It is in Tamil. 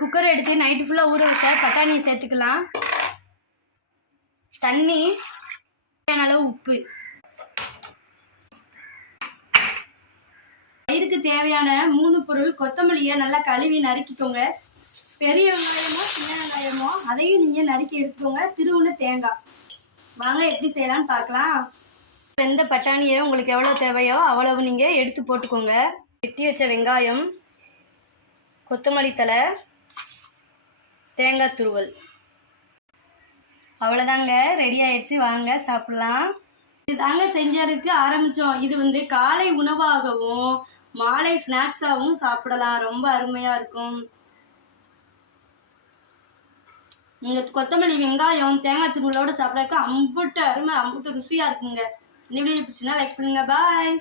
குக்கர் எடுத்து நைட்டு ஃபுல்லாக ஊற வச்ச பட்டாணியை சேர்த்துக்கலாம். தண்ணி, தேவையான அளவு உப்பு, தயிருக்கு தேவையான 3 பொருள். கொத்தமல்லியை நல்லா கழுவி நறுக்கிக்கோங்க. பெரிய வெங்காயமோ சின்ன வெங்காயமோ அதையும் நீங்கள் நறுக்கி எடுத்துக்கோங்க. திருவுன தேங்காய். வாங்க எப்படி செய்யலான்னு பார்க்கலாம். வெந்த பட்டாணியை உங்களுக்கு எவ்வளோ தேவையோ அவ்வளவு நீங்கள் எடுத்து போட்டுக்கோங்க. வெட்டி வச்ச வெங்காயம், கொத்தமல்லி தழை, தேங்காய் துருவல். அவ்வளோதாங்க, ரெடி ஆயிடுச்சு. வாங்க சாப்பிட்லாம். இது தாங்க செஞ்சதுக்கு ஆரம்பித்தோம். இது காலை உணவாகவும் மாலை ஸ்நாக்ஸாகவும் சாப்பிடலாம். ரொம்ப அருமையாக இருக்கும். நீங்கள் கொத்தமல்லி வெங்காயம் தேங்காய் துருவலோடு சாப்பிட்றதுக்கு அம்புட்டு அருமை, அம்புட்டு ருசியாக இருக்குங்க. இந்த வீடியோ பிடிச்சுன்னா லைக் பண்ணுங்கள். பாய்.